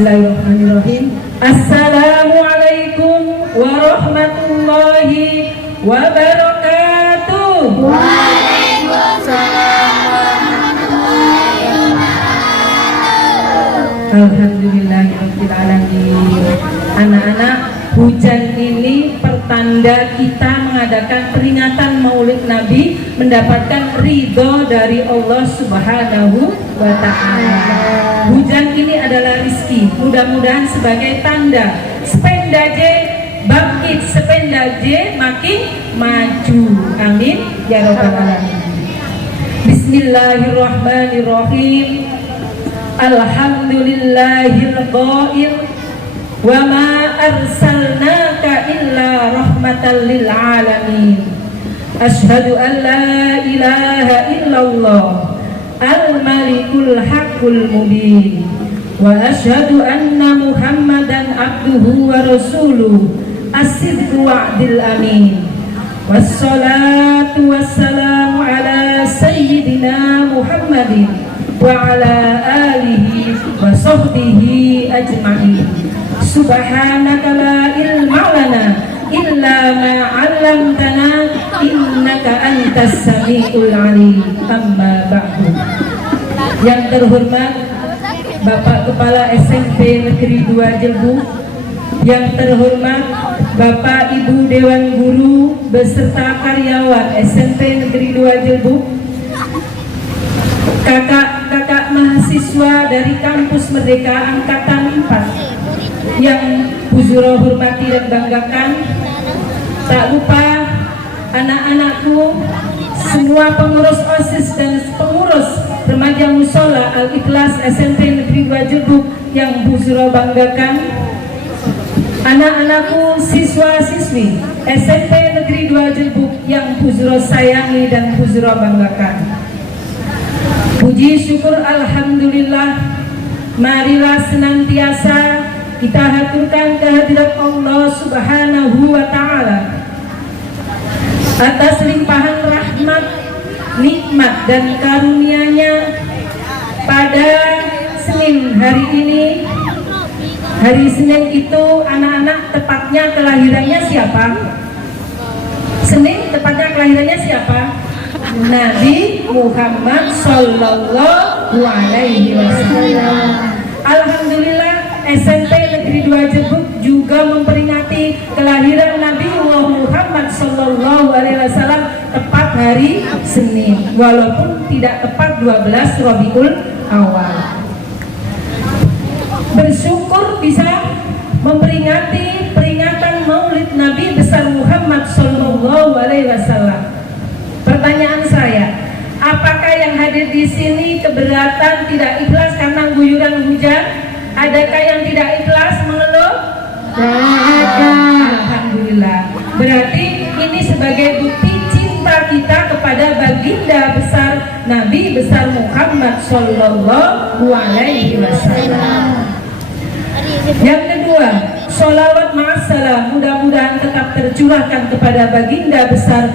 Bismillahirrahmanirrahim. Assalamualaikum warahmatullahi wabarakatuh. Alhamdulillahirabbil alamin. Anak-anak, hujan ini pertanda kita mengadakan peringatan Maulid Nabi, mendapatkan ridho dari Allah Subhanahu wa ta'ala. Hujan ini adalah rizki, mudah-mudahan sebagai tanda Sependa J bangkit, Sependa J makin maju. Amin ya rabbal alamin. Bismillahirrahmanirrahim. Alhamdulillahil qail wa ma arsalnaka illa rahmatan lil alamin. Asyhadu an la ilaha illallah al-malikul haqqul mubin wa asyhadu anna muhammadan abduhu wa rasuluh as-sidqu wa'dil amin. Wassalatu wassalamu ala sayyidina Muhammadin wa ala alihi wa sahbihi ajma'in. Subhanaka la ilma lana illa ma 'allamtana innaka antas samiul alim. Amma ba'du. Yang terhormat Bapak Kepala SMP Negeri 2 Jelbu, yang terhormat Bapak Ibu Dewan Guru beserta karyawan SMP Negeri 2 Jelbu, kakak-kakak mahasiswa dari Kampus Merdeka Angkatan 4 yang Bu Zuro hormati dan banggakan, tak lupa anak-anakku, semua pengurus OSIS dan pengurus remaja musola Al-Ikhlas SMP Negeri 2 Jelbu yang Bu Zuro banggakan, anak-anakku siswa-siswi SMP Negeri 2 Jelbu yang Bu Zuro sayangi dan Bu Zuro banggakan. Puji syukur alhamdulillah, marilah senantiasa kita haturkan kehadirat Allah Subhanahu wa ta'ala atas limpahan rahmat, nikmat dan karunia-Nya pada Senin hari ini. Hari Senin itu anak-anak tepatnya kelahirannya siapa? Senin tepatnya kelahirannya siapa? Nabi Muhammad Sallallahu Alaihi Wasallam. Alhamdulillah, SMP Negeri 2 Jelbu juga memperingati kelahiran Nabi Muhammad Sallallahu Alaihi Wasallam tepat hari Senin, walaupun tidak tepat 12 Rabiul Awal. Bersyukur bisa memperingati peringatan Maulid Nabi besar Muhammad Sallallahu Alaihi Wasallam. Pertanyaan saya, apakah yang hadir di sini keberatan tidak ikhlas karena guyuran hujan? Adakah yang tidak ikhlas mengeluh? Ada. Alhamdulillah. Berarti ini sebagai bukti cinta kita kepada baginda besar Nabi besar Muhammad Sallallahu Alaihi Wasallam. Yang kedua, sholawat ma'assalam mudah-mudahan tetap tercurahkan kepada baginda besar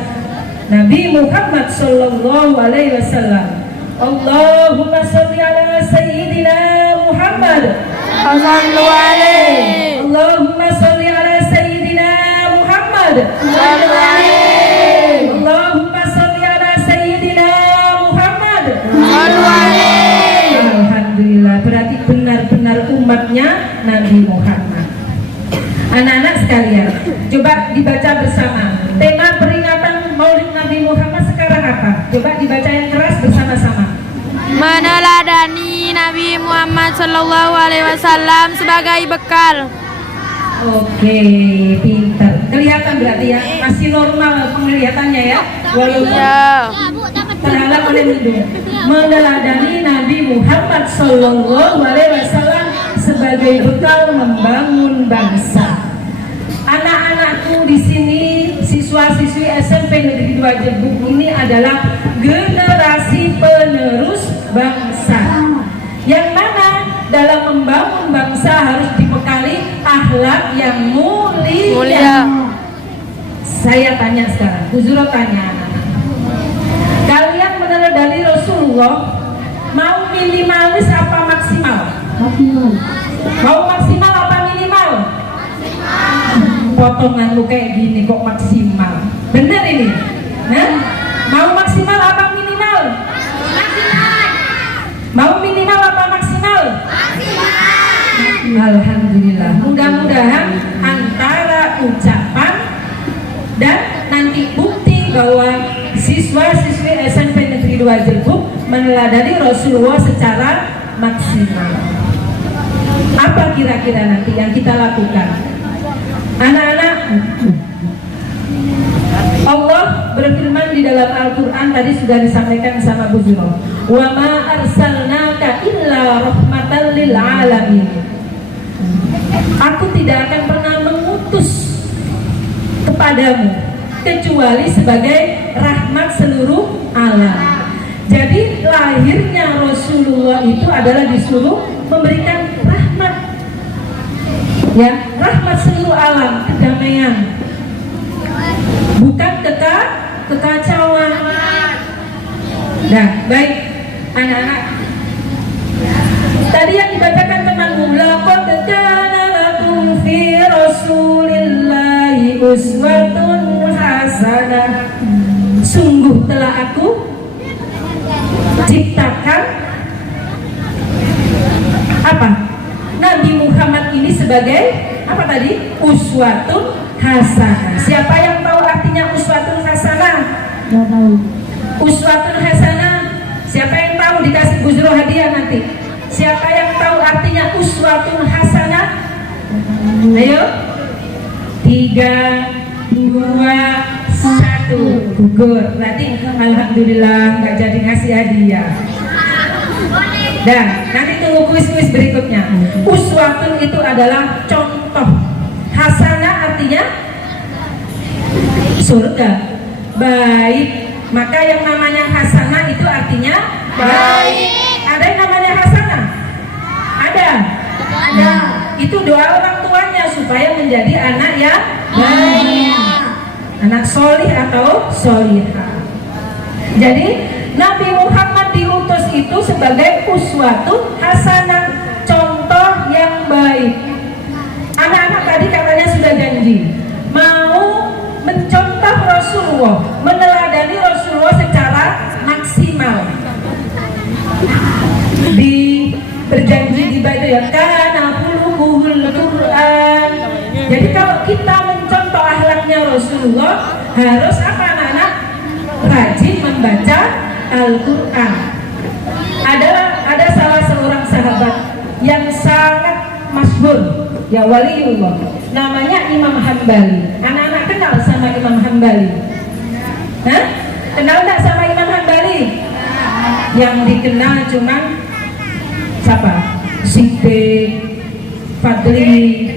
Nabi Muhammad Sallallahu Alaihi Wasallam. Allahumma sholli ala Sayyidina Muhammad. Sallu alaihi. Allahumma sholli ala Sayyidina Muhammad. Sallu alaihi. Allahumma sholli ala Sayyidina Muhammad. Sallu alaihi. Alhamdulillah, berarti benar-benar umatnya Nabi Muhammad. Anak-anak sekalian, coba dibaca bersama. Tema peringatan Maulid Nabi Muhammad sekarang apa? Coba dibaca yang keras bersama-sama. Meneladani Nabi Muhammad Sallallahu Alaihi Wasallam sebagai bekal. Oke, pintar. Kelihatan berarti ya, masih normal penglihatannya ya, walaupun terhalang oleh mendung. Meneladani Nabi Muhammad Sallallahu Alaihi Wasallam sebagai bekal membangun bangsa. Anak-anakku di sini, siswa-siswi SMP Negeri 2 Jelbu ini adalah generasi penerus bangsa. Yang mana dalam membangun bangsa harus dibekali akhlak yang mulia. Saya tanya sekarang, Bu Zuro tanya anak-anak. Kalian meneladani Rasulullah mau minimalis apa maksimal? Mau maksimal apa minimal? Potongan lu kayak gini kok maksimal. Bener ini? Hah? Mau maksimal apa minimal? Mau minimal apa maksimal? Alhamdulillah. Mudah-mudahan antara ucapan dan nanti bukti bahwa siswa-siswi SMP Negeri 2 Jelbuk meneladani Rasulullah secara maksimal. Apa kira-kira nanti yang kita lakukan? Anak-anak, Allah berfirman di dalam Al-Quran, tadi sudah disampaikan sama Bu Zuro, wa ma arsalnaka illa rahmatan lil alamin. Aku tidak akan pernah mengutus kepadamu kecuali sebagai rahmat seluruh alam. Jadi lahirnya Rasulullah itu adalah disuruh memberikan rahmat, ya, rahmat seluruh alam, kedamaian, bukan kekacauan. Nah, baik anak-anak, tadi yang dibacakan temanmu, laqad kana lakum fi rasulillahi uswatun hasanah. Sungguh telah aku ciptakan apa? Nabi Muhammad ini sebagai apa tadi? Uswatun hasanah. Siapa yang tahu artinya uswatun hasanah? Nggak tahu. Uswatun hasanah. Siapa yang tahu? Dikasih Bu Zuro hadiah nanti. Siapa yang tahu artinya uswatun hasanah? Ayo. 3, 2, 1. Gugur. Berarti alhamdulillah nggak jadi ngasih hadiah. Dan nanti tunggu kuis-kuis berikutnya. Uswatun itu adalah contoh. Hasanah artinya surga, baik. Maka yang namanya hasanah itu artinya baik. Ada yang namanya hasanah? Ada. Ada. Itu doa orang tuanya supaya menjadi anak yang baik, anak solih atau solihah. Jadi Nabi Muhammad diutus itu sebagai uswatun hasanah, contoh yang baik. Anak-anak tadi katanya sudah janji mau mencontoh Rasulullah, meneladani Rasulullah secara maksimal. Berjanji di Baitul ya kana khuluquhul Quran. Jadi kalau kita mencontoh akhlaknya Rasulullah, harus apa anak-anak? Rajin membaca Al-Quran. Ada salah seorang sahabat yang sangat masyhur, ya waliullah, namanya Imam Hambali. Anak-anak kenal sama Imam Hambali? Hah? Kenal nggak sama Imam Hambali? Yang dikenal cuma siapa? Siddiq, Fadli,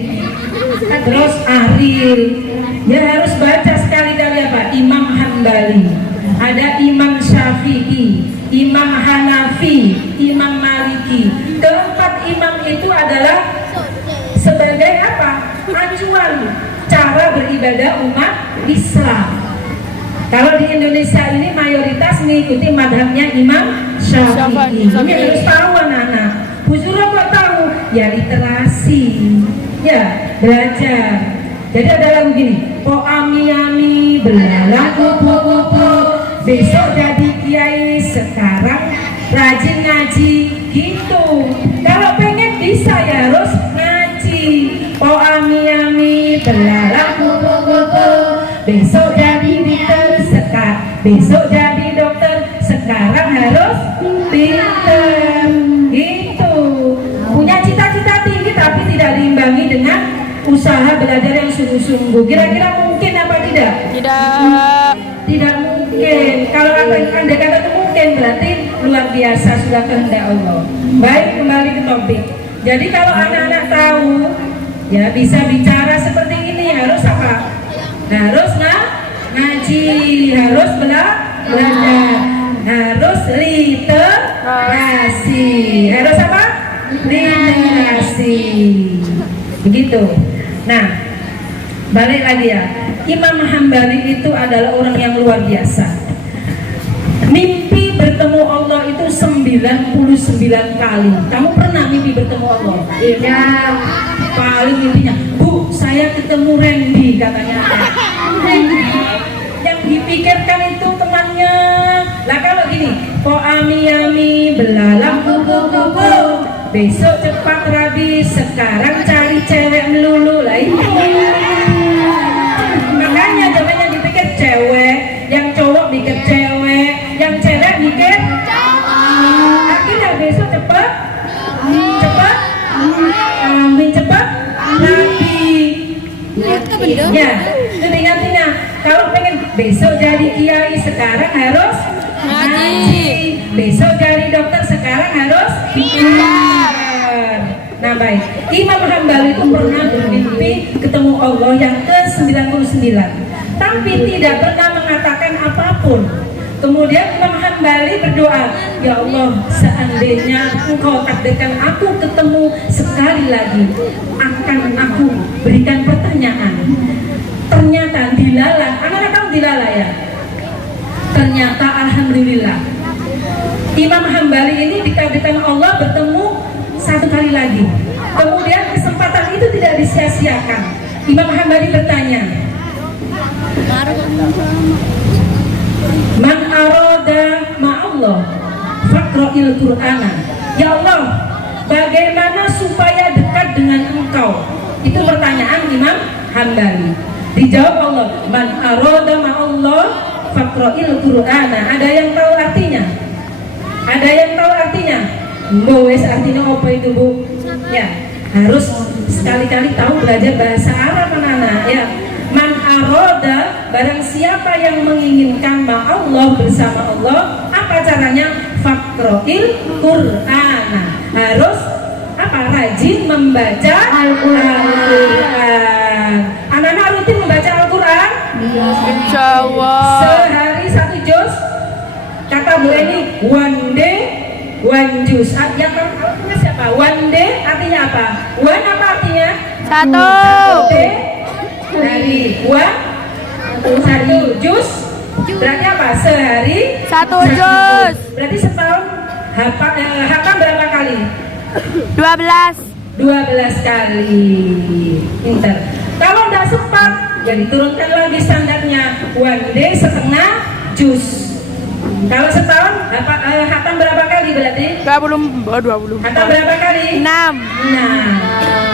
terus Ariel. Ya harus baca sekali-kali apa? Imam Hambali. Ada Imam Syafi'i, Imam Hanafi, Imam Maliki. Keempat imam itu adalah sebagai apa? Acuan cara beribadah umat Islam. Kalau di Indonesia ini mayoritas mengikuti madhabnya Imam Syafi'i. Ini harus tahu anak-anak. Bu Zuro kok tahu? Ya literasi, ya belajar. Jadi ada lagu gini, po ami-ami belalang kupu-kupu, besok jadi kiai, sekarang rajin ngaji gitu. Kalau pengen bisa ya harus ngaji. Po ami-ami belalang kupu-kupu, besok jadi besok jadi dokter, sekarang harus pinter gitu. Punya cita-cita tinggi tapi tidak diimbangi dengan usaha belajar yang sungguh-sungguh. Kira-kira mungkin apa tidak? Tidak mungkin. Kalau Anda kata itu mungkin, berarti luar biasa, sudah kehendak Allah. Baik, kembali ke topik. Jadi kalau anak-anak tahu ya bisa bicara seperti ini, harus apa? Harus ngaji, harus belajar, harus literasi, harus apa? Literasi, begitu. Nah, balik lagi ya, Imam Hambali itu adalah orang yang luar biasa. Mimpi bertemu Allah itu 99 kali. Kamu pernah mimpi bertemu Allah? Iya. Paling mimpinya, Bu, saya ketemu Randy katanya. Randy yang dipikirkan itu temannya. Lah kalau gini, po ami belalang kuku, besok cepat rabi, sekarang cari cewek melulu lah itu. Makanya jawabannya dipikir cewek, yang cowok mikir cewek, yang cewek mikir akhirnya besok cepat amin, cepat rabi. Ya, itu ingatnya kalau pengen besok jadi kiai sekarang harus ngaji, besok jadi dokter sekarang harus pintar. Nah baik, Imam Hambali itu pernah bermimpi ketemu Allah yang ke-99, tapi tidak pernah mengatakan apapun. Kemudian Imam Hambali berdoa, ya Allah, seandainya Engkau takdirkan aku ketemu sekali lagi, akan aku berikan pertanyaan. Ternyata dilalah, anak-anak tahu dilalah ya? Ternyata alhamdulillah, Imam Hambali ini dikabulkan Allah bertemu satu kali lagi. Kemudian kesempatan itu tidak disia-siakan. Imam Hambali bertanya, man aroda ma'allah faqra'il Qur'ana. Ya Allah, bagaimana supaya dekat dengan Engkau? Itu pertanyaan Imam Hambali. Dijawab Allah, man aroda ma'allah faqra'il Qur'ana. Ada yang tahu artinya? Ada yang tahu artinya? Wes artinya apa itu, Bu? Ya, harus sekali-kali tahu belajar bahasa Arab anak-anak ya. Man aroda, barang siapa yang menginginkan ma'allah, bersama Allah, apa caranya? Faqra'il Qur'ana. Harus apa? Rajin membaca Al-Quran. Anak-anak rutin membaca Al-Quran? Insya Allah. Sehari 1 juz. Kata Bu Eni, one day one juz. Yang artinya siapa? One day artinya apa? One apa artinya? Satu. Day dari one, 1 juz. Berarti apa? Sehari 1 juz. Berarti setahun hafal berapa kali? 12. 12 kali. Pinter. Kalau tidak sempat, ya diturunkan lagi standarnya. One day setengah juz. Kalau setahun hatam berapa kali berarti? 20. Hatam berapa kali? 6. Nah,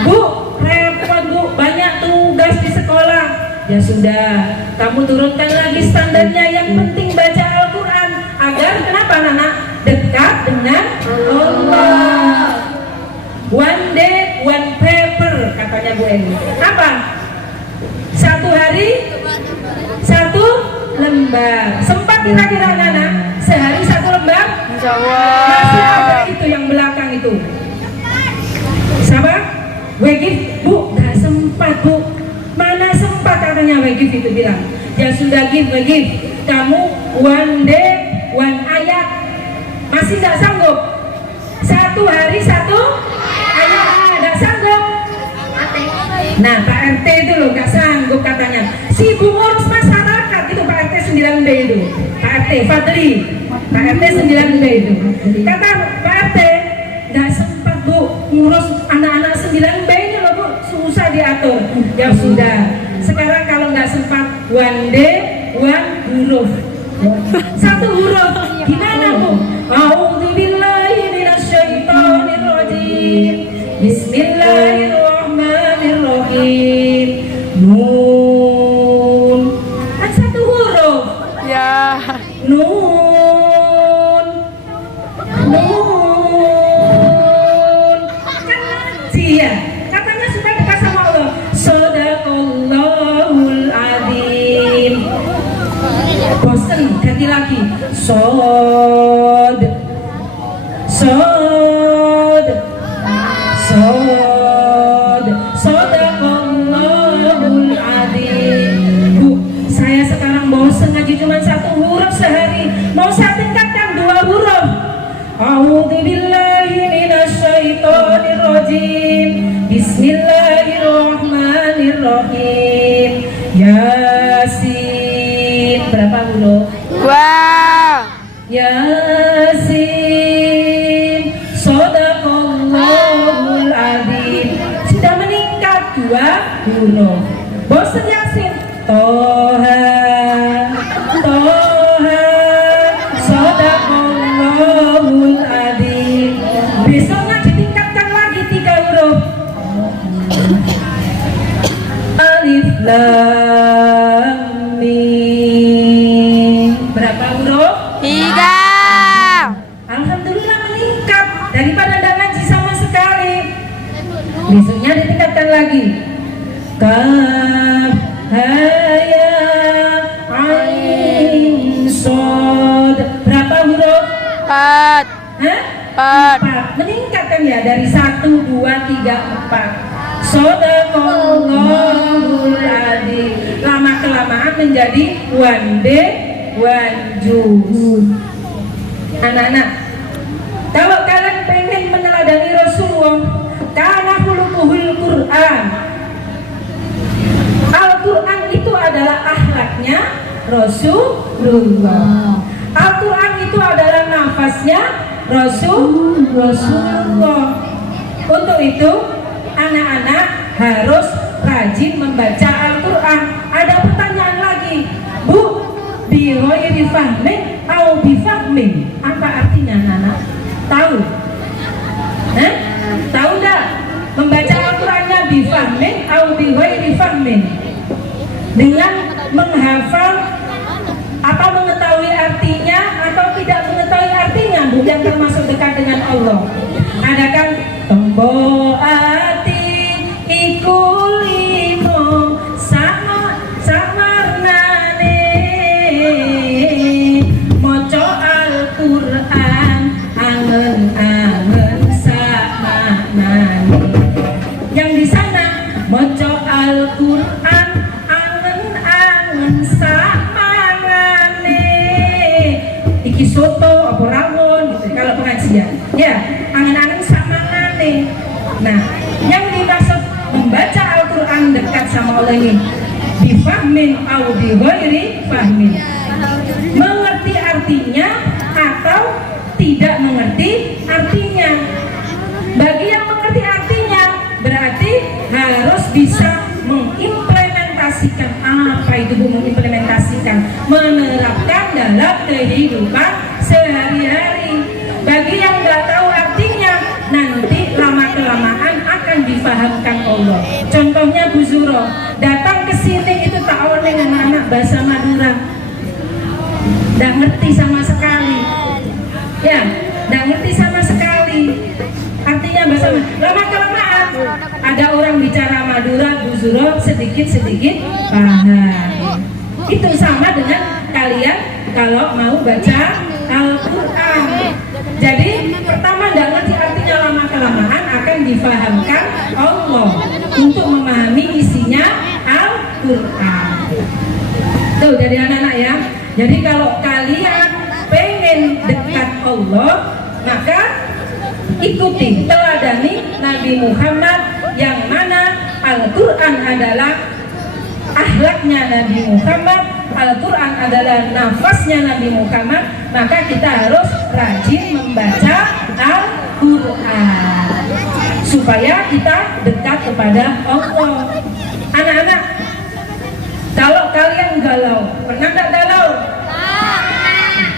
Bu, repot Bu, banyak tugas di sekolah. Ya sudah, kamu turunkan lagi standarnya. Yang penting baca Al-Quran agar kenapa anak-anak? Dekat dengan Allah. One day, one paper katanya Bu Eni. Apa? 1 hari 1 lembar. Sempat kira-kira anak-anak sehari 1 lembar? Insya Masih ada Allah. itu yang belakang itu. Sama? Wegif, Bu, gak sempat Bu. Mana sempat katanya Wegif itu bilang. Ya sudah Wegif, kamu one day one ayat. Masih gak sanggup? 1 hari 1 ayat, gak sanggup? Nah Pak RT itu loh gak sanggup katanya. Sibuk ngurus masyarakat itu Pak RT 9B itu. Pak RT Fadli, Pak RT 9B itu. Kata Pak RT gak sempat Bu ngurus anak-anak 9B ini loh Bu, susah diatur. Ya sudah, sekarang kalau gak sempat one day one huruf. 1 huruf gimana Bu? A'udzubillahi minasyaitonirrajim. Bismillahirrahmanirrahim. Nun. Kan 1 huruf. Ya. Nun. Nun. Kan ngaji ya. Katanya supaya dekat sama Allah. Shadaqallahul adzim. Bosen, ganti lagi. Sod. Shadaqallahul adzim. Bu, saya sekarang bosen ngaji cuma 1 huruf sehari. Mau saya tingkatkan 2 huruf. A'udzubillahi minasyaitonirrajim. Bismillahirrahmanirrahim. Yasin. Berapa huruf? 2. Yasin. dua huruf. Bosen Yasin. Toha, Toha, Shadaqallahul Adzim. Besoknya ditingkatkan lagi 3 huruf. Alif Lam Mim. Berapa huruf? 3. Alhamdulillah meningkat daripada tidak ngaji sama sekali. Besoknya ditingkatkan lagi. Kaf haya ain sod. Berapa huruf? 4. Hah? 4. 4. Meningkat kan ya dari 1, 2, 3, 4. Shadaqallahul Adzim. Lama kelamaan menjadi one day one juice. Anak-anak, kalau kalian pengen meneladani Rasulullah, karena khuluquhul Quran. Al-Quran itu adalah akhlaknya Rasulullah. Al-Quran itu adalah nafasnya Rasulullah. Untuk itu, anak-anak harus rajin membaca Al-Quran. Ada pertanyaan lagi, Bu, bighairi fahmin au bifahmin, apa artinya anak-anak? Tahu? Tahu enggak? Membaca Al-Qurannya bifahmin au bighairi fahmin, dengan menghafal apa mengetahui artinya atau tidak mengetahui artinya, bukan termasuk dekat dengan Allah. Ada kan tombo ati iku limo sama samarnane moco Al-Quran angen-angen samaknane. Yang di sana moco Al-Quran angen-angen samaknane. Iki soto apa rawon gitu kalau pengajian. Ya, angen-angen samaknane. Nah, yang dimaksud membaca Al-Quran dekat sama Allah ini bifahmin au bighairi fahmin, mengerti artinya atau tidak mengerti artinya. Bagi yang mengerti artinya berarti harus bisa mengimplementasikan. Apa itu Bu mengimplementasikan? Menerapkan dalam kehidupan sehari-hari. Bagi yang nggak tahu artinya, nanti lama-kelamaan akan difahamkan Allah. Contohnya Bu Zuro datang ke sini itu tak awal dengan anak bahasa Madura, nggak ngerti sama sekali, ya, nggak ngerti sama sekali artinya bahasa Madura. Lama-kelamaan ada orang bicara Madura, Bu Zuro sedikit-sedikit paham. Itu sama dengan kalian kalau mau baca Al-Quran. Jadi pertama nggak ngerti artinya, lama-kelamaan akan difahamkan Allah untuk memahami isinya Al-Quran. Tuh dari anak-anak ya. Jadi kalau kalian pengen dekat Allah, maka ikuti, teladani Nabi Muhammad, yang mana Al-Quran adalah akhlaknya Nabi Muhammad, Al-Quran adalah nafasnya Nabi Muhammad. Maka kita harus rajin membaca Al-Quran supaya kita dekat kepada Allah. Anak-anak, kalau kalian galau, pernah nggak galau?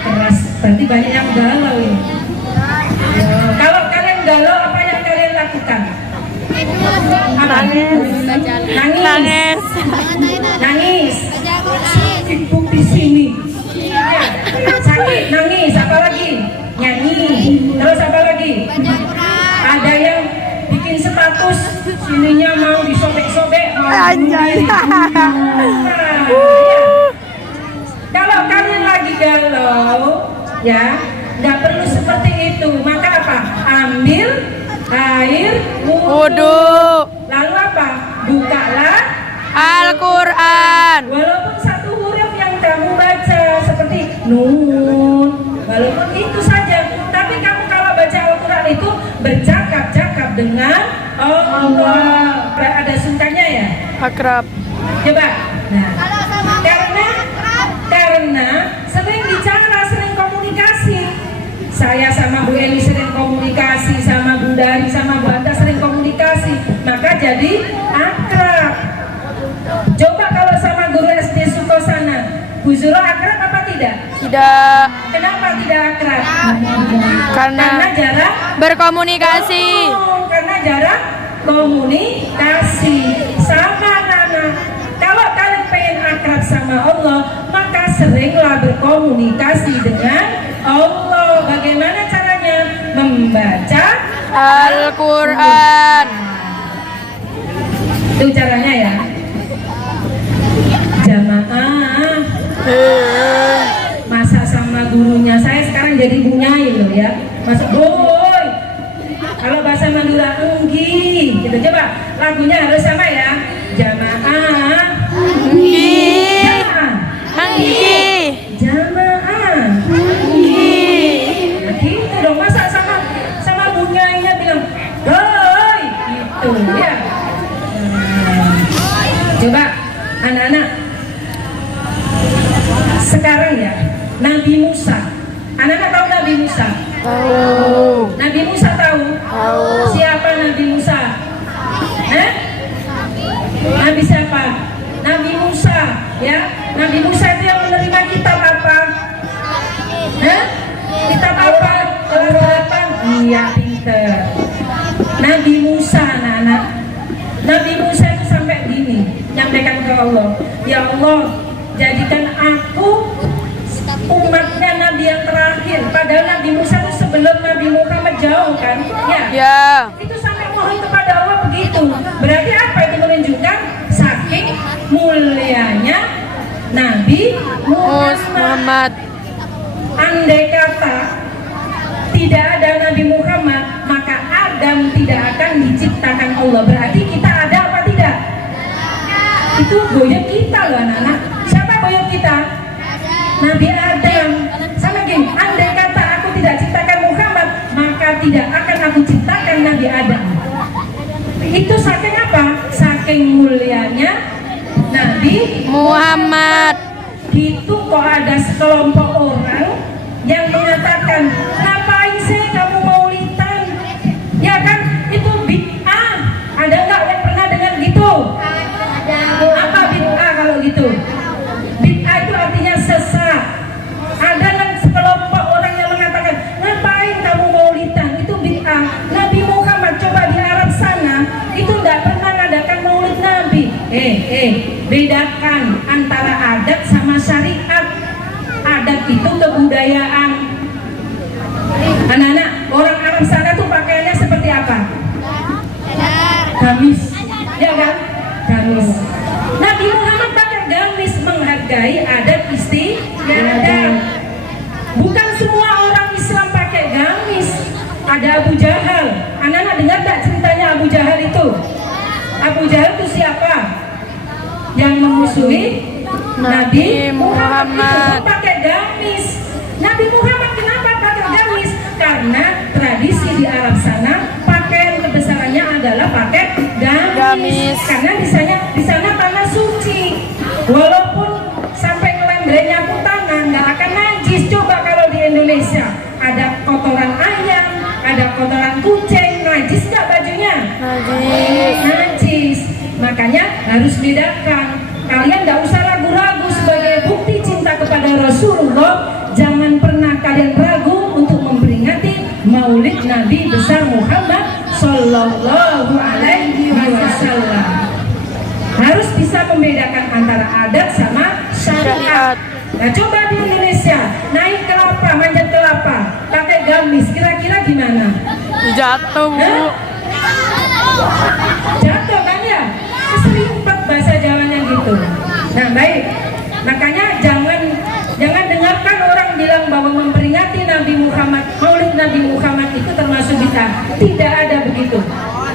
Keras, berarti banyak yang galau ini. Kalau kalian galau, apa yang kalian lakukan? Nangis. Nangis. Nangis. Ibu di sini. Sakit, nangis. Apa lagi? Nyanyi. Terus apa lagi? Ada yang bikin status, sininya mau disobek-sobek, mau Anjay. Kalau kalian lagi galau, ya, nggak perlu seperti itu. Maka apa? Ambil air Wudu. Lalu apa? Bukalah Al-Quran. walaupun satu huruf yang kamu baca seperti nun, walaupun itu saja. Tapi kamu kalau baca Al-Quran itu bercakap-cakap dengan Allah. Ada sungkanya ya? Akrab. Coba. Nah, karena sering bicara, sering komunikasi. Saya sama Bu Eli sering komunikasi, sama Bu Dari, sama Bu Anta sering komunikasi. Maka jadi jadi akrab. Coba kalau sama guru SD Sukosana, Bu Zuro akrab apa tidak? Tidak. Kenapa tidak akrab? Karena jarang berkomunikasi. karena jarang komunikasi. Sama Nana, kalau kalian pengen akrab sama Allah, maka seringlah berkomunikasi dengan Allah. Bagaimana caranya? Membaca Al-Quran. itu caranya ya. Jamaah masa sama gurunya, saya sekarang jadi bunyai loh ya. Masa boy, kalau bahasa Madura enggi gitu. Coba lagunya harus sama ya. Jamaah Enggi. jamaah Enggi. jamaah. Nah, gitu dong. Masa sama bunyainya bilang boy gitu ya. Coba anak-anak sekarang ya, Nabi Musa. Anak-anak tahu Nabi Musa? Tahu. Nabi Musa tahu? Tahu. Siapa Nabi Musa? Nabi siapa? Nabi Musa, ya. Nabi Musa itu yang menerima kitab apa? Kitab apa? Kelas 8? Iya, pinter. Nabi Musa, anak-anak. Nabi Musa itu sampai gini, nyampaikan ke Allah, ya Allah, jadikan aku umatnya Nabi yang terakhir. Padahal Nabi Musa itu sebelum Nabi Muhammad jauh kan? Ya. Itu sampai mohon kepada Allah begitu. Berarti apa itu menunjukkan? Saking mulianya Nabi Muhammad. Andai kata tidak ada Nabi Muhammad, maka Adam tidak akan diciptakan Allah. Berarti kita ada apa tidak? Itu goyang kita loh anak-anak. Siapa goyang kita? Nabi Adam. Sama gini, andai kata aku tidak ciptakan Muhammad, maka tidak akan aku ciptakan Nabi Adam. Itu saking apa? Saking mulianya Nabi Muhammad. Gitu kok ada sekelompok orang yang mengatakan, ngapain sih kamu maulidan? Ya kan, itu bid'ah. Ada nggak yang pernah dengar gitu? Apa bid'ah kalau gitu? Bid'ah itu artinya sesat. Ada sekelompok orang yang mengatakan, ngapain kamu maulidan? Itu bid'ah. Nabi Muhammad coba di Arab sana itu nggak pernah ngadakan maulid Nabi. Bedakan antara adat sama syariat. Adat itu kebudayaan. Anak-anak, orang Arab sana tuh pakaiannya seperti apa? Gamis, ya kan? Gamis. Nabi Muhammad pakai gamis, menghargai adat istiadat. Bukan semua orang Islam pakai gamis. Ada Abu Jahal. Anak-anak dengar tak ceritanya Abu Jahal itu? Abu Jahal itu siapa? Yang memusuhi Nabi Muhammad. Itu pakai gamis. Nabi Muhammad kenapa pakai gamis? Karena tradisi di Arab sana pakaian kebesarannya adalah pakai gamis. Karena di sana tanah suci. Walaupun sampai ngelembrennya pun tanah nggak akan najis. Coba kalau di Indonesia ada kotoran ayam, ada kotoran kucing, najis nggak bajunya? Najis. Makanya harus bedakan. Kalian nggak usah ragu-ragu sebagai bukti cinta kepada Rasulullah. Jangan pernah kalian ragu untuk memperingati Maulid Nabi besar Muhammad Sallallahu Alaihi Wasallam. Harus bisa membedakan antara adat sama syariat. Nah, coba di Indonesia naik kelapa, manjat kelapa, pakai gamis, kira-kira gimana? Jatuh. Jatuh kan ya? Keserimpet bahasa Jawanya gitu. Nah baik, makanya jangan dengarkan orang bilang bahwa memperingati Nabi Muhammad, Maulid Nabi Muhammad itu termasuk bid'ah. Tidak ada begitu.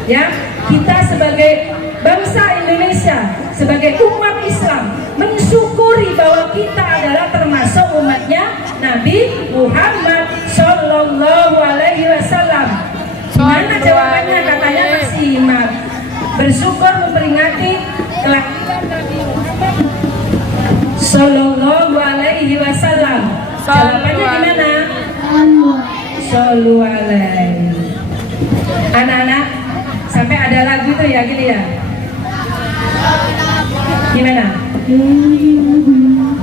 Ya, kita sebagai bangsa Indonesia, sebagai umat Islam, mensyukuri bahwa kita adalah termasuk umatnya Nabi Muhammad Sallallahu Alaihi Wasallam. Gimana jawabannya? Katanya masih iman. Bersyukur memperingati kelahiran Nabi Muhammad Sallallahu Alaihi Wasallam. Jawabannya gimana? Sallallahu Alaihi. Anak-anak, sampai ada ada lagu tuh ya gitu ya. Gimana?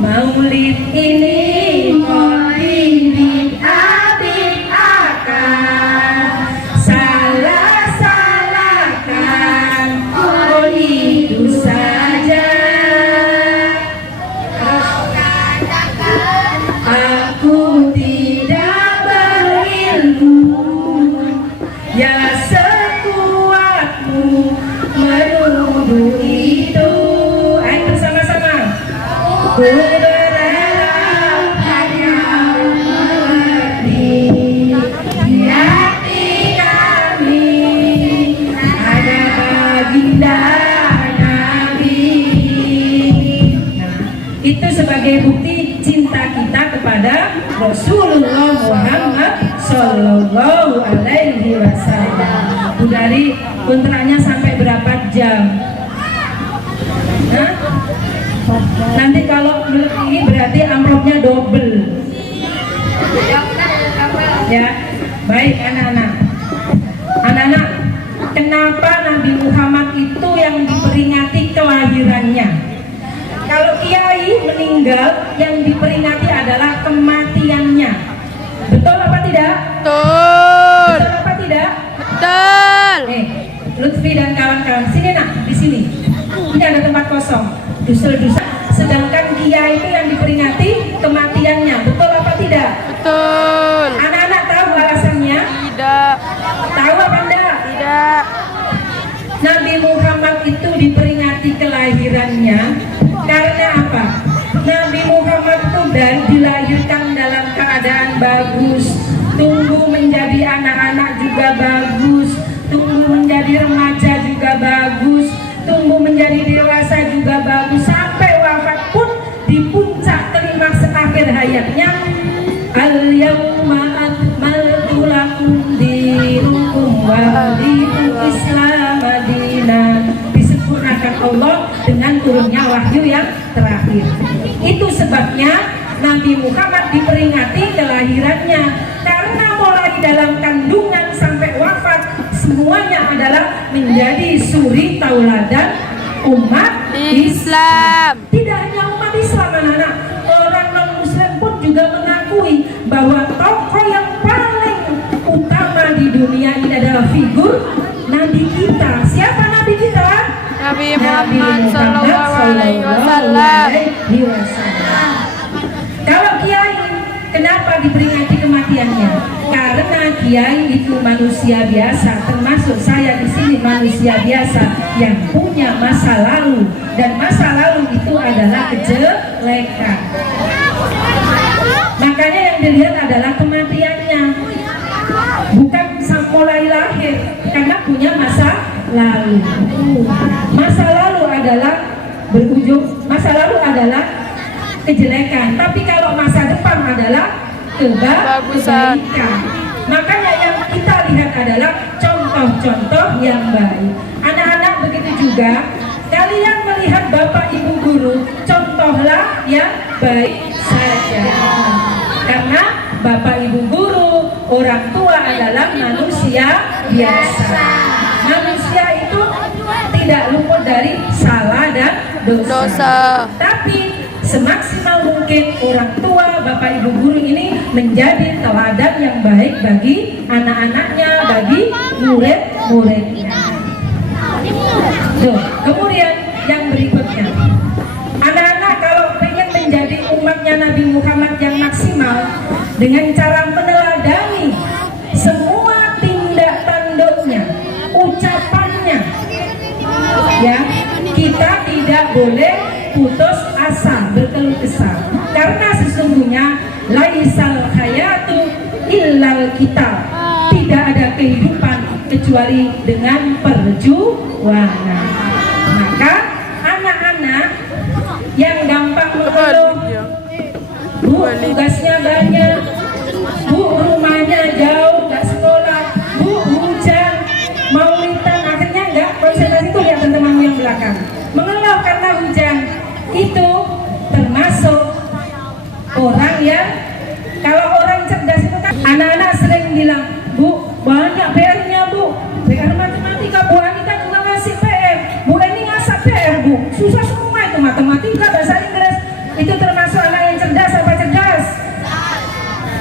Maulid ini maulid abid akan salah-salahkan, oh itu saja. Aku tidak berilmu, ya sekuatmu menuduh itu. Ayo bersama-sama. Ku berharap hanya mengerti di hati kami ada baginda Nabi. Nah, itu sebagai bukti cinta kita kepada Rasulullah Muhammad Sallallahu Alaihi Wasallam. Bu Dari, kontraknya sampai berapa jam? Hah? Nanti kalau melebihi berarti amplopnya double. Ya, baik anak-anak. Anak-anak, kenapa Nabi Muhammad itu yang diperingati kelahirannya? Kalau kiai meninggal, yang diperingati adalah kematiannya. Betul apa tidak? Betul. Betul apa tidak? Betul. Lutfi dan kawan-kawan, sini nak, di sini. Ini ada tempat kosong. Dusul-dusul. Sedangkan kiai itu yang diperingati kematiannya. Betul apa tidak? Betul. Anak-anak tahu alasannya? Tidak. Tahu apa enggak? Tidak. Nabi Muhammad itu diperingati kelahirannya karena apa? Nabi Muhammad itu dilahirkan dalam keadaan bagus, tumbuh menjadi anak-anak juga bagus, tumbuh menjadi remaja juga bagus, tumbuh menjadi dewasa juga bagus, sampai wafat pun di puncak klimaks akhir hayatnya, al-yawma akmaltu lakum dinukum wa raditu Islam madinah. Disempurnakan Allah dengan turunnya wahyu yang terakhir. Itu sebabnya Nabi Muhammad diperingati kelahirannya, karena mulai dalam kandungan sampai wafat semuanya adalah menjadi suri tauladan umat Islam. Tidak hanya umat Islam, anak-anak, orang non-muslim pun juga mengakui bahwa tokoh yang paling utama di dunia ini adalah figur Nabi kita. Siapa Nabi kita? Nabi Muhammad Sallallahu Alaihi Wasallam. Kalau kiai, kenapa diperingati kematiannya? Karena kiai itu manusia biasa, termasuk saya di sini manusia biasa yang punya masa lalu, dan masa lalu itu adalah kejelekan. Makanya yang dilihat adalah kematiannya, bukan mulai lahir, karena punya masa lalu. Masa lalu adalah berujung, masa lalu adalah kejelekan, tapi kalau masa depan adalah kebaikan. Makanya yang kita lihat adalah contoh-contoh yang baik. Anak-anak begitu juga, kalian melihat bapak ibu guru, contohlah yang baik saja. Karena bapak ibu guru, orang tua adalah manusia biasa. Manusia itu tidak luput dari salah dan dosa. Tapi semaksimal mungkin orang tua, bapak ibu guru ini menjadi teladan yang baik bagi anak-anaknya, bagi murid-muridnya. Kemudian yang berikutnya, anak-anak kalau ingin menjadi umatnya Nabi Muhammad yang maksimal, dengan cara meneladani semua tindak tanduknya, ucapannya, ya, kita tidak boleh putus asa, berkeluh kesah, karena sesungguhnya laisal hayatu illal kitab, tidak ada kehidupan kecuali dengan perjuangan. Maka anak-anak yang gampang mengeluh, Bu tugasnya banyak, Bu rumahnya jauh, nggak sekolah, Bu hujan, mau lintas, akhirnya nggak konsentrasi, itu lihat teman-temanmu yang belakang mengeluh karena hujan, itu termasuk orang yang, kalau orang cerdas itu kan, anak-anak sering bilang, Bu banyak PR-nya Bu, PR matematika, Bu Ani kan Bu, susah semua itu, matematika, bahasa Inggris. Itu termasuk anak yang cerdas apa cerdas?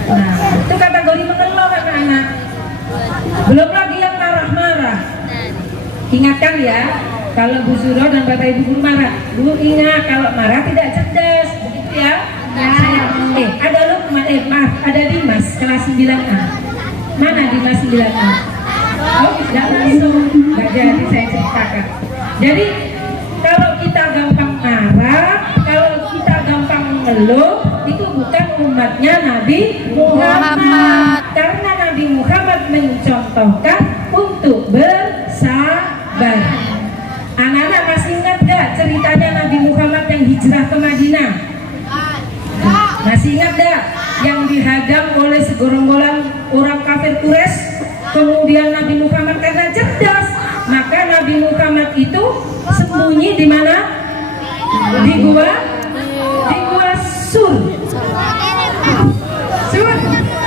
Nah, itu kategori mengelola anak-anak. Belum lagi yang marah-marah. Ingatkan ya, kalau Bu Suro dan Bapak Ibu guru marah, Bu ingat kalau marah tidak cerdas, begitu ya? Ada Lukman, maaf, ada Dimas kelas 9A. Mana Dimas 9A? Oh, tidak langsung, nggak jadi saya ceritakan. Jadi kalau kita gampang marah, kalau kita gampang mengeluh, itu bukan umatnya Nabi Muhammad. Karena Nabi Muhammad mencontohkan untuk bersabar. Anak-anak masih ingat gak ceritanya Nabi Muhammad yang hijrah ke Madinah? Masih ingat gak? Yang dihadang oleh segoronggolan orang kafir Quraisy. Kemudian Nabi Muhammad karena cerdas, maka Nabi Muhammad itu sembunyi di mana? Di gua Sur.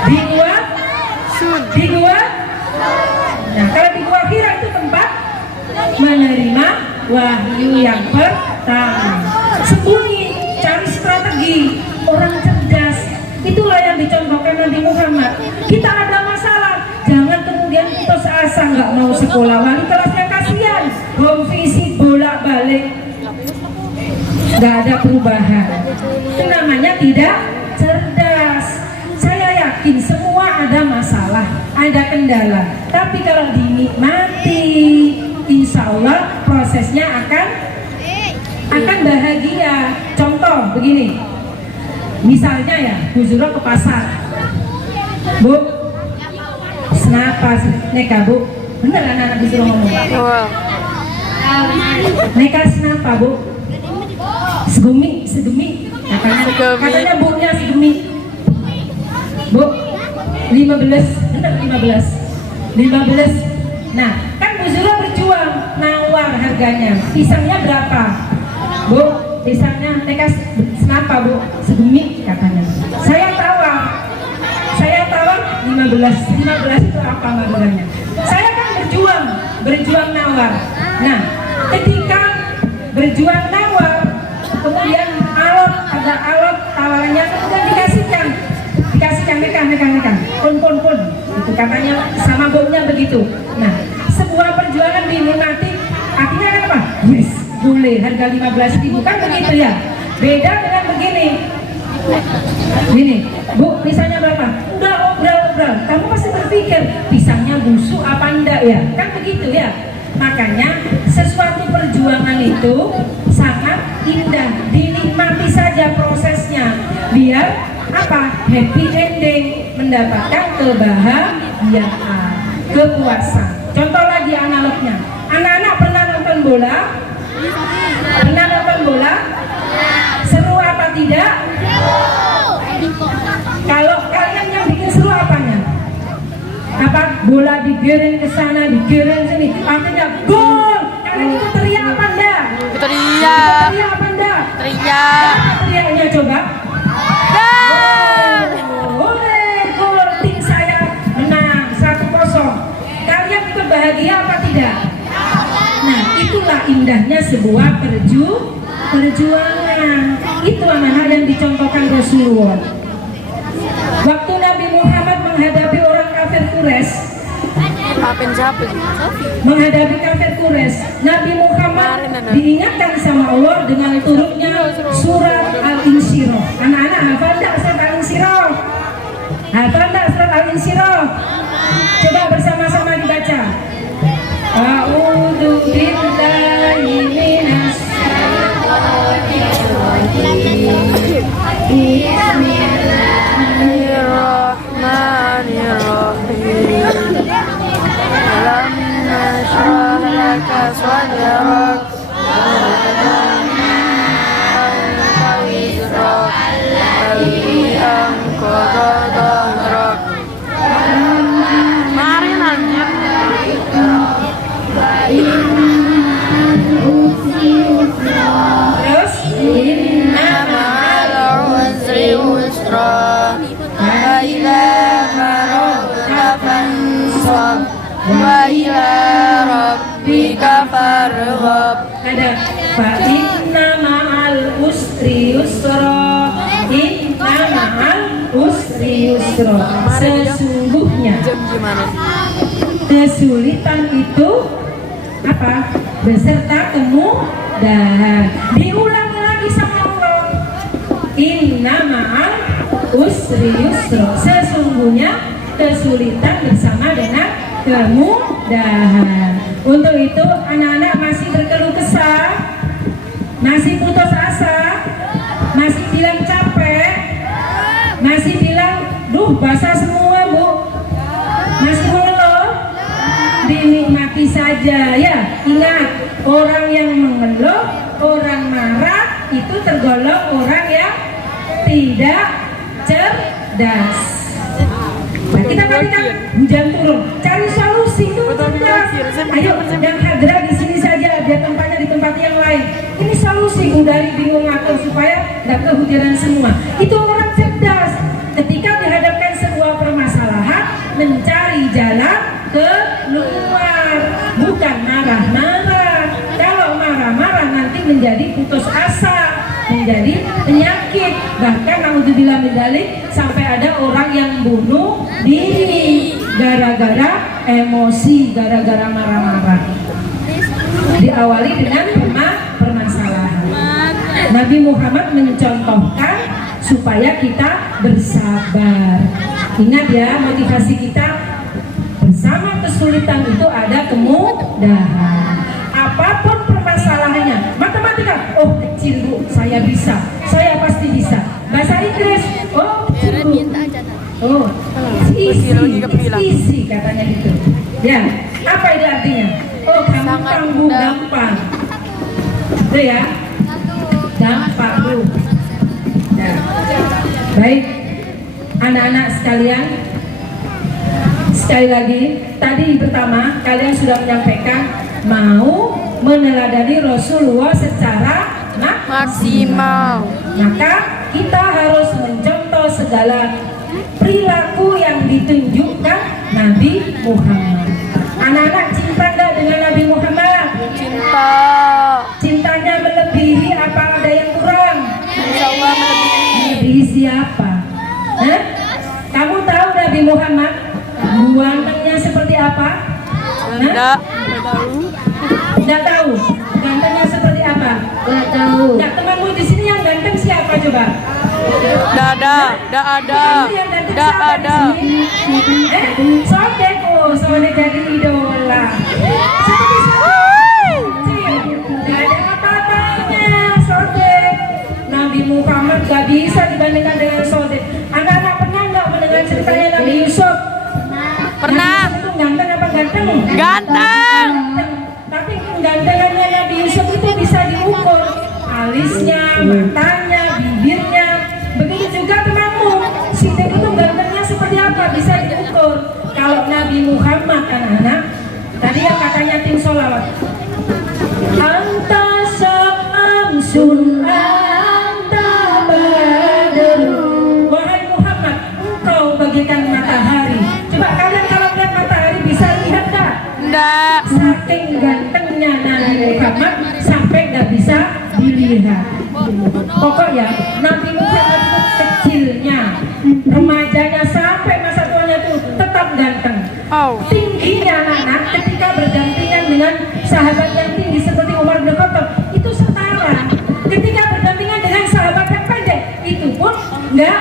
Di gua. Nah, kalau di gua Hira itu tempat menerima wahyu yang pertama. Sembunyi, cari strategi, orang cerdas. Itulah yang dicontohkan Nabi Muhammad. Kita ada masalah, jangan kemudian kita seasa nggak mau sekolah. Wali kelasnya kasihan, home visit bolak-balik, nggak ada perubahan. Itu namanya tidak cerdas. Saya yakin semua ada masalah, ada kendala. Tapi kalau dinikmati, insya Allah prosesnya akan bahagia. Contoh begini, misalnya ya, Bu Zuro ke pasar, Bu, kenapa neka Bu? Bener anak-anak Bu Zuro ngomong. Neka kenapa Bu? Segemi, katanya bunya segemi. Bu, 15, bener 15. Nah, kan Bu Zuro berjuang, nawar harganya. Pisangnya berapa? Bu, pisangnya neka kenapa Bu? Segemi katanya. Saya tawar 15 itu apa harganya? Saya kan berjuang nawar. Nah, ketika berjuang nawar, kemudian ada alot tawarannya, kemudian dikasihkan mekan, pun itu katanya sama baunya begitu. Nah, sebuah perjuangan dinikmati, akhirnya kan apa? Yes, boleh harga 15.000 kan begitu ya. Beda dengan begini, Bu, pisangnya berapa? Udah obral. Kamu pasti berpikir pisangnya busuk apa enggak ya? Kan begitu ya. Makanya sesuatu perjuangan itu sangat indah, dinikmati saja prosesnya, biar apa? Happy ending, mendapatkan kebahagiaan, kepuasan. Contoh lagi analognya, anak-anak pernah nonton bola? Seru apa tidak? Kalau kalian yang bikin seru apanya? Apa? Bola digiring ke sana, digiring sini, akhirnya gol. Kalian itu teriak apa enggak? Teriak. Teriaknya coba. Gol, tim saya menang 1-0. Kalian itu bahagia apa tidak? Nah, itulah indahnya sebuah perjuangan. Itu amanah yang dicontohkan Rasulullah. Waktu Nabi Muhammad menghadapi orang kafir Quraisy, Nabi Muhammad diingatkan sama Allah dengan turunnya surat Al-Insyirah. Anak-anak hafal enggak surat Al-Insyirah? Coba bersama-sama dibaca. A'udzu billahi minas syaitonir rajim. Bismillahirrahmanirrahim. Alam nashrah laka sadrak wa wada'na anka wizrak alladhi anqadha dhahrak. Mari Fa inna ma'al usri yusra. Inna ma'al usri yusra. Sesungguhnya Jam gimana? kesulitan itu apa? Beserta kemudahan. Diulangi lagi sama Allah. Inna ma'al usri yusra. Sesungguhnya kesulitan bersama dengan kemudahan. Untuk itu anak-anak masih berkeluh kesah, masih putus asa, masih bilang capek, masih bilang duh basah semua bu, masih mengeluh. Dinikmati saja ya. Ingat, orang yang mengeluh, orang marah itu tergolong orang yang tidak cerdas. Nah, kita tadi kan hujan turun, cari solusi itu cerdas. Ayo, yang hadirah di sini saja, biar tempatnya di tempat yang lain. Ini solusi, dari bingung ngatur supaya nggak kehujanan semua. Itu orang cerdas. Ketika dihadapkan sebuah permasalahan, mencari jalan keluar, bukan marah-marah. Kalau marah-marah nanti menjadi putus asa, menjadi penyakit, bahkan naudzubillah min dzalik sampai ada orang yang bunuh diri gara-gara emosi, gara-gara marah-marah. Diawali dengan permasalahan. Nabi Muhammad mencontohkan supaya kita bersabar. Ingat ya, motivasi kita bersama kesulitan itu ada kemudahan. Apapun permasalahannya, matematika, oh kecil bu, saya bisa, saya pasti bisa. Bahasa Inggris, oh kecil bu, oh easy katanya gitu. Ya, apa itu artinya? Oh gampang bu, gampang. Itu ya, gampang bu. Ya. Baik, anak-anak sekalian, sekali lagi, tadi pertama kalian sudah menyampaikan mau meneladani Rasulullah secara maksimal. Maka kita harus mencontoh segala perilaku yang ditunjukkan Nabi Muhammad. Anak-anak cinta nggak dengan Nabi Muhammad? Cinta. Cintanya melebihi apa ada yang kurang? Insya Allah melebihi. Melebihi siapa? Hah? Kamu tahu Nabi Muhammad gantengnya seperti apa? Enggak. Nggak tahu. Gantengnya seperti apa? Nggak tahu. Nggak, temanmu di sini yang ganteng siapa coba? Nggak ada. Nggak ada. Nggak ada. Sotek, oh, soalnya jadi idola. Seperti siapa? Nggak ada apa-apanya, Sotek. Nabi Muhammad nggak bisa dibandingkan dengan Sotek. Anak-anak pernah nggak mendengar ceritanya Nabi Yusuf? Pernah. Nabi Yusuf itu ganteng apa ganteng? Ganteng. Tapi kegantengannya Nabi Yusuf itu bisa diukur, alisnya, matanya, bibirnya. Begitu juga temanmu, Sidik itu gantengnya seperti apa bisa diukur. Kalau Nabi Muhammad anak-anak, tadi yang katanya tim sholawat, anta syamsun anta badrun. Wahai Muhammad, engkau bagaikan matahari. Coba kalian kalau melihat matahari bisa lihat tak? Enggak. Saking gantengnya Nabi Muhammad sampai nggak bisa dilihat. Pokoknya Nabi Muhammad itu kecilnya, remajanya sampai masa tuanya itu tetap ganteng. Oh. Tingginya anak-anak ketika berdampingan dengan sahabat yang tinggi seperti Umar bin Khattab itu setara. Ketika berdampingan dengan sahabat yang pendek itu pun nggak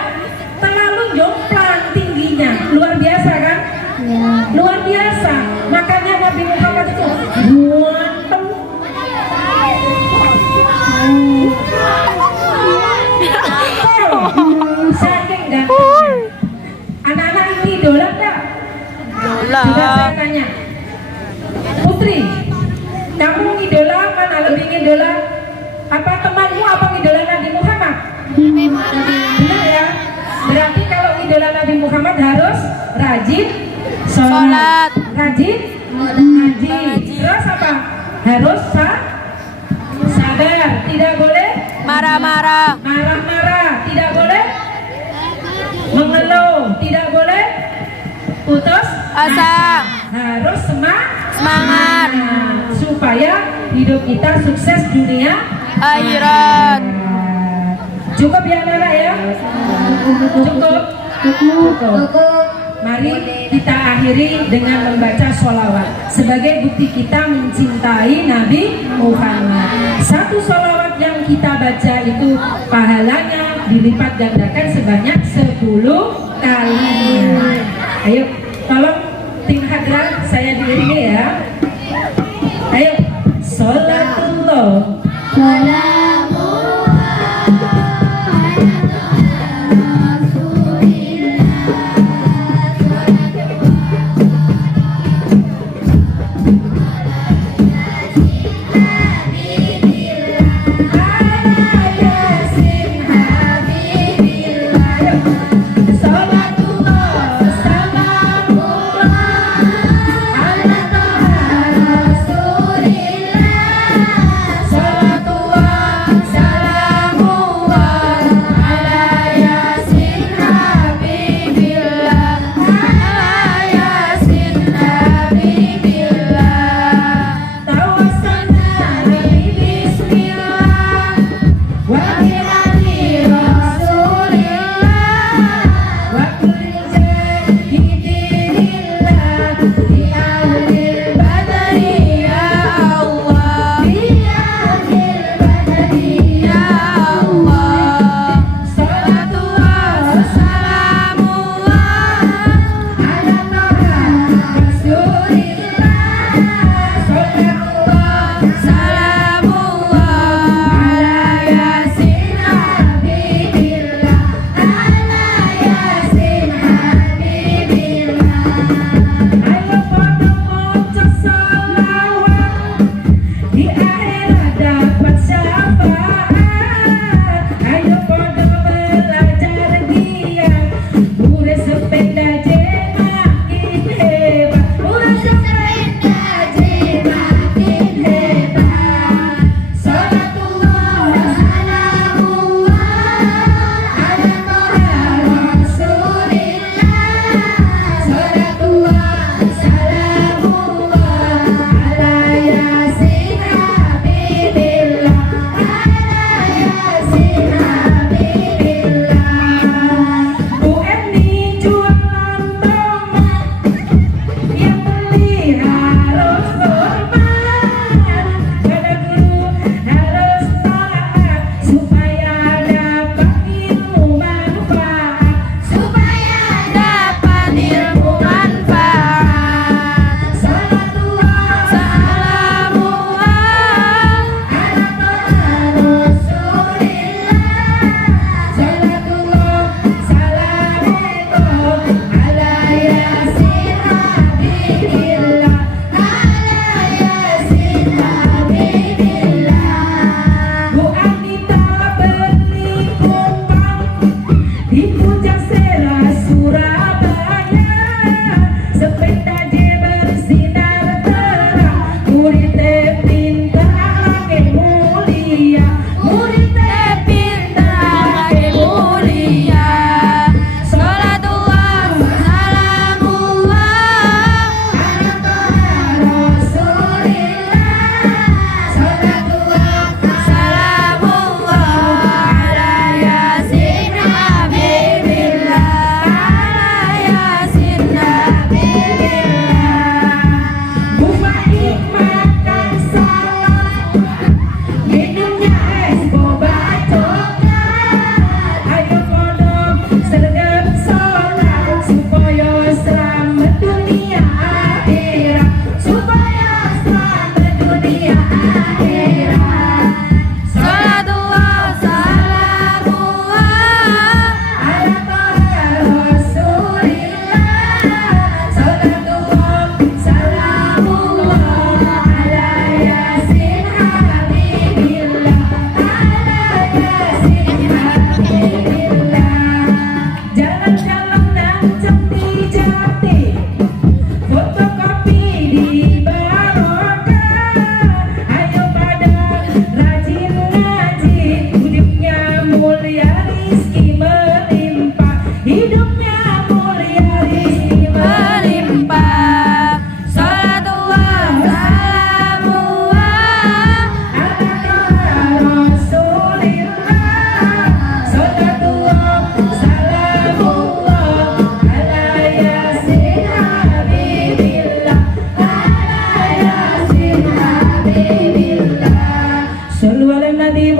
terlalu jomplang tingginya. Luar biasa kan? Ya. Luar biasa. Makanya Nabi Muhammad itu ganteng. Saking gantengnya. Anak-anak ini idola nggak? Juga saya tanya, Putri, kamu idola mana? Lebih idola apa temanmu, apa idola Nabi Muhammad? Benar ya? Berarti kalau idola Nabi Muhammad harus rajin sholat, rajin ngaji, terus apa? Harus sabar, tidak boleh Marah-marah. tidak boleh mengeluh, tidak boleh putus Asa. harus semangat Semangat. supaya hidup kita sukses dunia Akhirat. Cukup ya anak ya? Cukup? Cukup. Mari kita akhiri dengan membaca sholawat sebagai bukti kita mencintai Nabi Muhammad. Satu sholawat yang kita baca itu pahalanya dilipat gandakan sebanyak 10 kali. Ayo, tolong tim hadrat saya diiringi ya. Ayo, sholatullah. Salatullah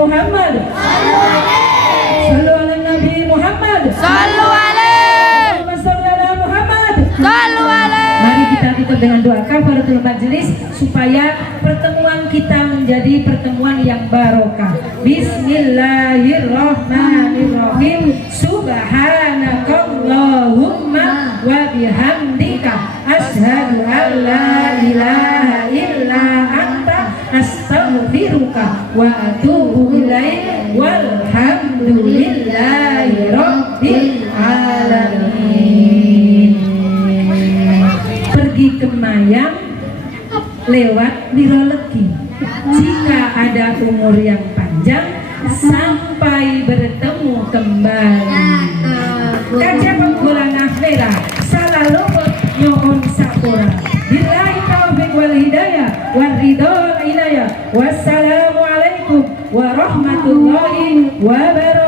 Muhammad. Sallu ala Nabi Muhammad. Sallu alaihi. Allahumma shalli ala Muhammad. Sallu alaihi. Mari kita tutup dengan doa kafaratul majelis supaya pertemuan kita menjadi pertemuan yang barokah. Bismillahirrahmanirrahim. Subhanakallahumma wa bihamdika asyhadu an la ilaha illa anta astaghfiruka wa atubu ilaik. Walhamdulillahi rabbil alamin. Pergi ke Mayang lewat Wirolegi. Jika ada umur yang panjang sampai bertemu kembali. Kaca penggolan akhirah salah luput nyuhun sapura. Billahi taufiq wal hidayah wal ridho inayah. Wassalamualaikum warahmatullahi wabarakatuh.